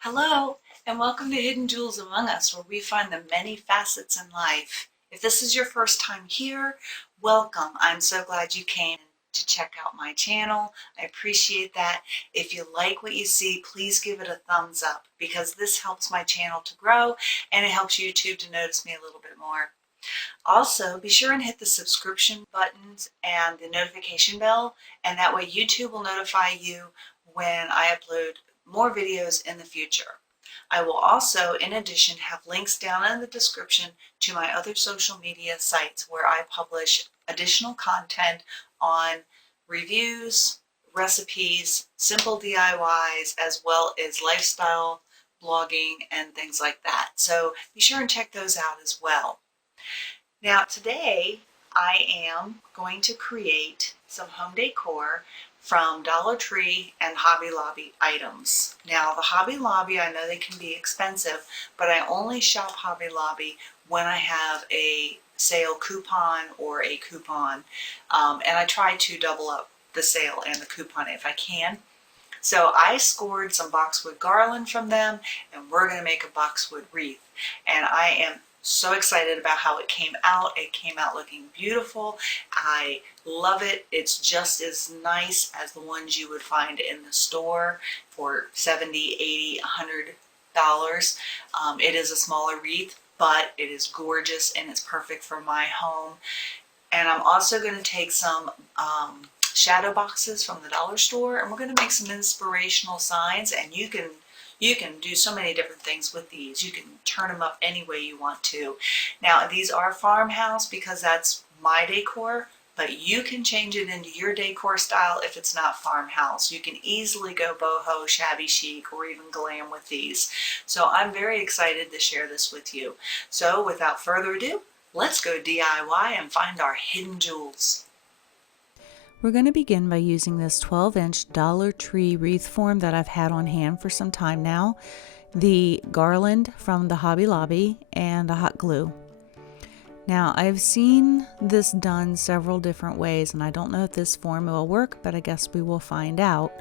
Hello, and welcome to Hidden Jewels Among Us, where we find the many facets in life. If this is your first time here, welcome. I'm so glad you came to check out my channel. I appreciate that. If you like what you see, please give it a thumbs up because this helps my channel to grow and it helps YouTube to notice me a little bit more. Also, be sure and hit the subscription buttons and the notification bell, and that way YouTube will notify you when I upload more videos in the future. I will also, in addition, have links down in the description to my other social media sites where I publish additional content on reviews, recipes, simple DIYs, as well as lifestyle blogging and things like that. So be sure and check those out as well. Now today I am going to create some home decor from Dollar Tree and Hobby Lobby items. Now the Hobby Lobby, I know they can be expensive, but I only shop Hobby Lobby when I have a sale coupon or a coupon, and I try to double up the sale and the coupon if I can. So I scored some Boxwood Garland from them, and we're going to make a Boxwood wreath, and I am so excited about how it came out. It came out looking beautiful. I love it. It's just as nice as the ones you would find in the store for $70, $80, $100. It is a smaller wreath, but it is gorgeous and it's perfect for my home. And I'm also going to take some shadow boxes from the dollar store, and we're going to make some inspirational signs, and you can do so many different things with these. You can turn them up any way you want to. Now these are Farmhouse because that's my decor, but you can change it into your decor style if it's not Farmhouse. You can easily go boho, shabby chic, or even glam with these. So I'm very excited to share this with you. So without further ado, let's go DIY and find our hidden jewels. We're going to begin by using this 12-inch Dollar Tree wreath form that I've had on hand for some time now, the Garland from the Hobby Lobby, and a hot glue. Now, I've seen this done several different ways, and I don't know if this form will work, but I guess we will find out.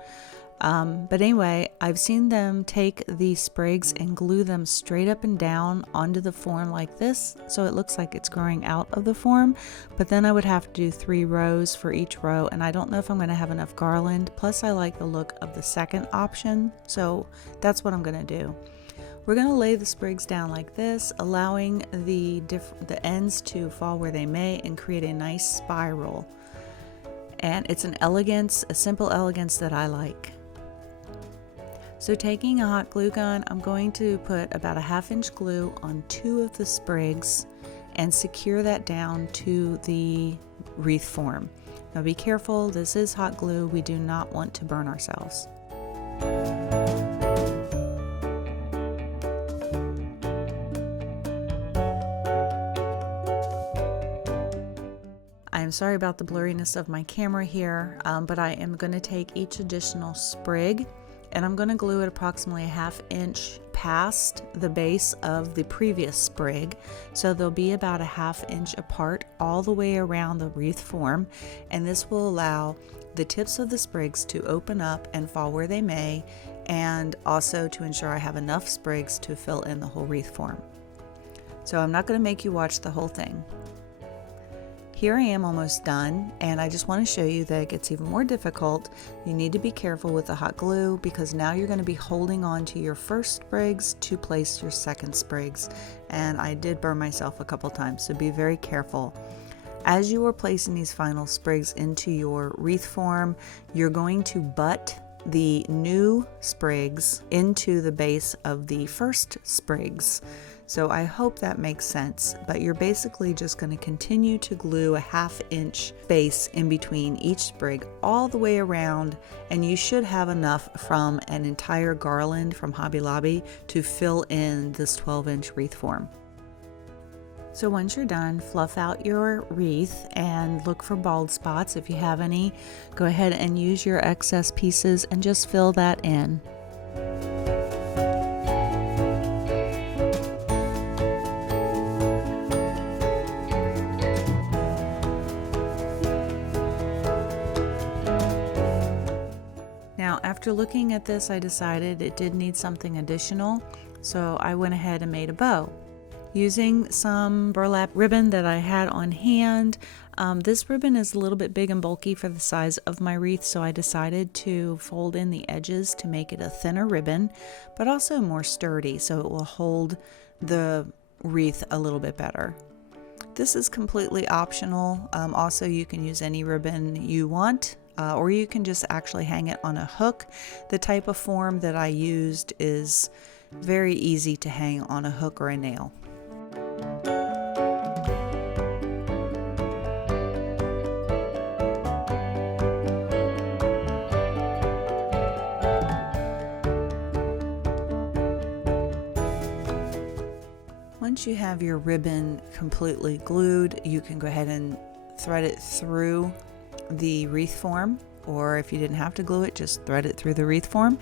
But anyway, I've seen them take these sprigs and glue them straight up and down onto the form like this, so it looks like it's growing out of the form, but then I would have to do 3 rows for each row, and I don't know if I'm going to have enough garland. Plus I like the look of the second option, so that's what I'm going to do. We're going to lay the sprigs down like this, allowing the ends to fall where they may and create a nice spiral. And it's an elegance, a simple elegance that I like. So taking a hot glue gun, I'm going to put about a 1/2 inch glue on 2 of the sprigs and secure that down to the wreath form. Now be careful, this is hot glue. We do not want to burn ourselves. I'm sorry about the blurriness of my camera here, but I am going to take each additional sprig and I'm going to glue it approximately a 1/2 inch past the base of the previous sprig. So they'll be about a 1/2 inch apart all the way around the wreath form, and this will allow the tips of the sprigs to open up and fall where they may, and also to ensure I have enough sprigs to fill in the whole wreath form. So I'm not going to make you watch the whole thing. Here I am almost done, and I just want to show you that it gets even more difficult. You need to be careful with the hot glue because now you're going to be holding on to your first sprigs to place your second sprigs, and I did burn myself a couple times, so be very careful. As you are placing these final sprigs into your wreath form, you're going to butt the new sprigs into the base of the first sprigs. So I hope that makes sense, but you're basically just going to continue to glue a 1/2 inch space in between each sprig all the way around, and you should have enough from an entire garland from Hobby Lobby to fill in this 12-inch wreath form. So once you're done, fluff out your wreath and look for bald spots. If you have any, go ahead and use your excess pieces and just fill that in. after looking at this, I decided it did need something additional, so I went ahead and made a bow. Using some burlap ribbon that I had on hand. This ribbon is a little bit big and bulky for the size of my wreath, so I decided to fold in the edges to make it a thinner ribbon, but also more sturdy, so it will hold the wreath a little bit better. This is completely optional. Also, you can use any ribbon you want, or you can just actually hang it on a hook. The type of form that I used is very easy to hang on a hook or a nail. Once you have your ribbon completely glued, you can go ahead and thread it through the wreath form, or if you didn't have to glue it, just thread it through the wreath form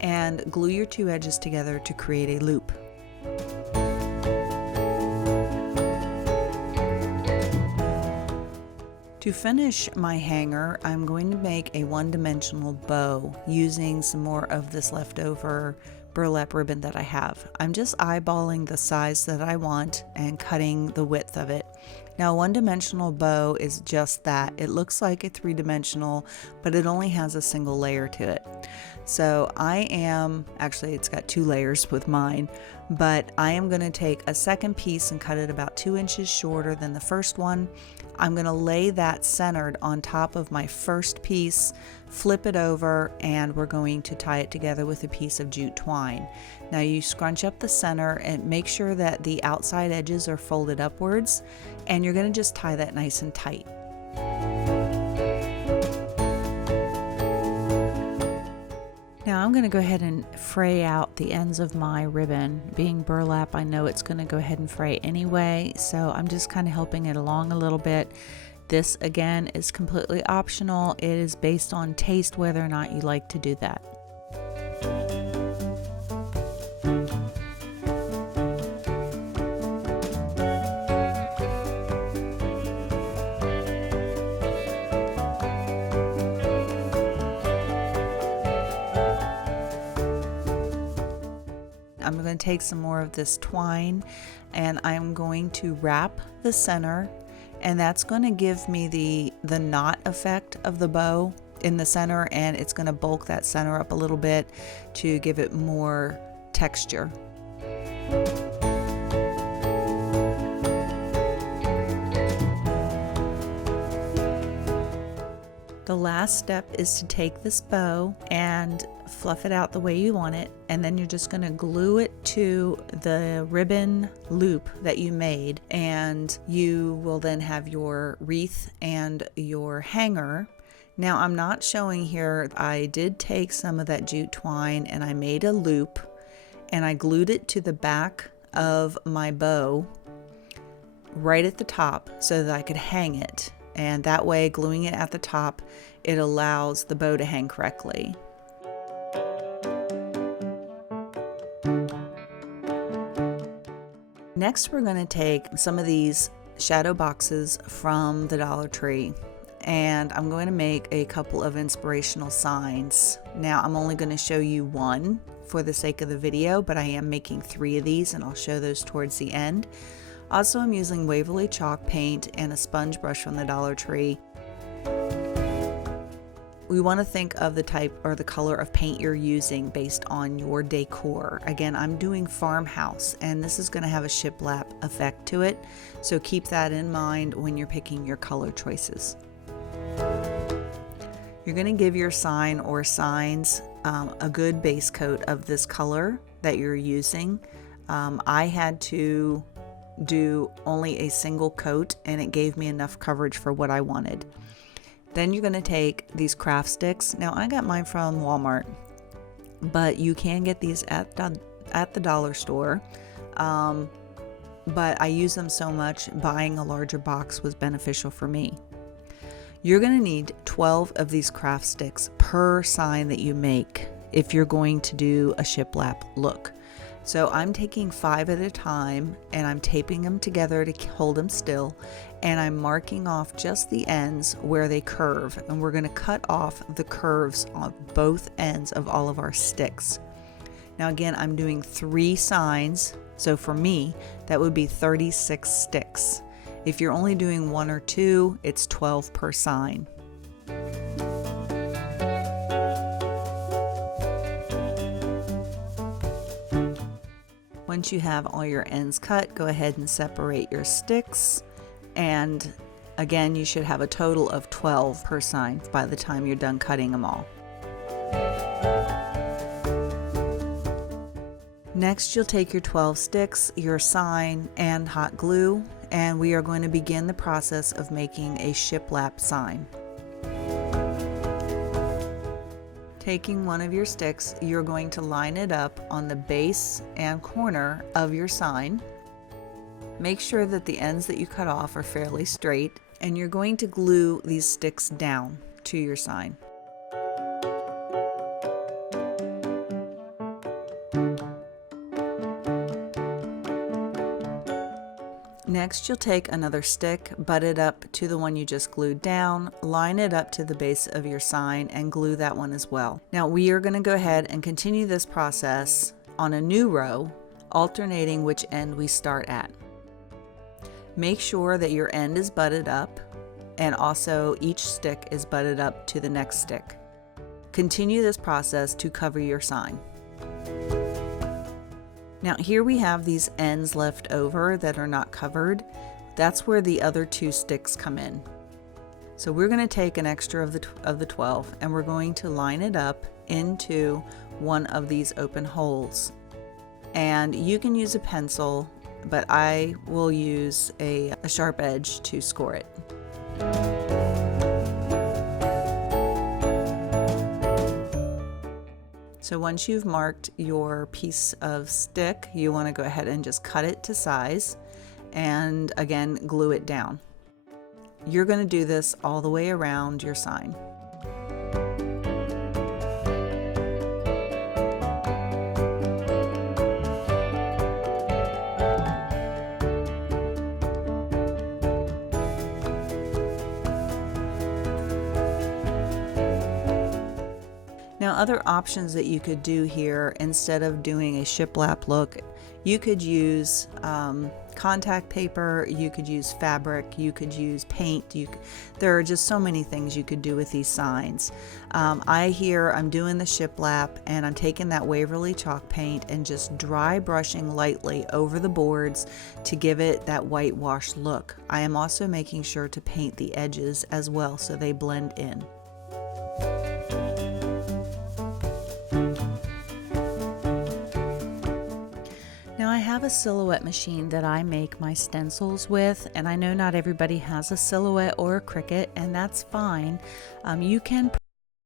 and glue your two edges together to create a loop. To finish my hanger, I'm going to make a one-dimensional bow using some more of this leftover burlap ribbon that I have. I'm just eyeballing the size that I want and cutting the width of it. Now, a one-dimensional bow is just that. It looks like a three-dimensional, but it only has a single layer to it. So actually it's got two layers with mine, but I am going to take a second piece and cut it about 2 inches shorter than the first one. I'm going to lay that centered on top of my first piece, flip it over, and we're going to tie it together with a piece of jute twine. Now you scrunch up the center and make sure that the outside edges are folded upwards, and you're going to just tie that nice and tight. Now I'm going to go ahead and fray out the ends of my ribbon. Being burlap, I know it's going to go ahead and fray anyway, so I'm just kind of helping it along a little bit. This again is completely optional. It is based on taste whether or not you like to do that. I'm going to take some more of this twine and I'm going to wrap the center, and that's going to give me the knot effect of the bow in the center, and it's going to bulk that center up a little bit to give it more texture. The last step is to take this bow and fluff it out the way you want it, and then you're just going to glue it to the ribbon loop that you made, and you will then have your wreath and your hanger. Now I'm not showing here, I did take some of that jute twine and I made a loop and I glued it to the back of my bow right at the top so that I could hang it. And that way, gluing it at the top, it allows the bow to hang correctly. Next, we're going to take some of these shadow boxes from the Dollar Tree, and I'm going to make a couple of inspirational signs. Now, I'm only going to show you one for the sake of the video, but I am making 3 of these, and I'll show those towards the end. Also, I'm using Waverly Chalk Paint and a sponge brush from the Dollar Tree. We want to think of the type or the color of paint you're using based on your decor. Again, I'm doing Farmhouse, and this is going to have a shiplap effect to it, so keep that in mind when you're picking your color choices. You're going to give your sign or signs a good base coat of this color that you're using. I had to do only a single coat, and it gave me enough coverage for what I wanted. Then you're going to take these craft sticks. Now I got mine from Walmart, but you can get these at the dollar store. But I use them so much, buying a larger box was beneficial for me. You're going to need 12 of these craft sticks per sign that you make if you're going to do a shiplap look. So I'm taking 5 at a time and I'm taping them together to hold them still, and I'm marking off just the ends where they curve, and we're going to cut off the curves on both ends of all of our sticks. Now again, I'm doing 3 signs, so for me that would be 36 sticks. If you're only doing 1 or 2, it's 12 per sign. Once you have all your ends cut, go ahead and separate your sticks, and again, you should have a total of 12 per sign by the time you're done cutting them all. Next, you'll take your 12 sticks, your sign, and hot glue, and we are going to begin the process of making a shiplap sign. Taking one of your sticks, you're going to line it up on the base and corner of your sign. Make sure that the ends that you cut off are fairly straight, and you're going to glue these sticks down to your sign. Next, you'll take another stick, butt it up to the one you just glued down, line it up to the base of your sign, and glue that one as well. Now we are going to go ahead and continue this process on a new row, alternating which end we start at. Make sure that your end is butted up, and also each stick is butted up to the next stick. Continue this process to cover your sign. Now here we have these ends left over that are not covered. That's where the other 2 sticks come in. So we're going to take an extra of the 12, and we're going to line it up into one of these open holes. And you can use a pencil, but I will use a sharp edge to score it. So once you've marked your piece of stick, you want to go ahead and just cut it to size, and again glue it down. You're going to do this all the way around your sign. Now, other options that you could do here, instead of doing a shiplap look, you could use contact paper, you could use fabric, you could use paint. There are just so many things you could do with these signs. I'm doing the shiplap, and I'm taking that Waverly Chalk Paint and just dry brushing lightly over the boards to give it that whitewash look. I am also making sure to paint the edges as well so they blend in. Now I have a silhouette machine that I make my stencils with, and I know not everybody has a silhouette or a Cricut, and that's fine. You can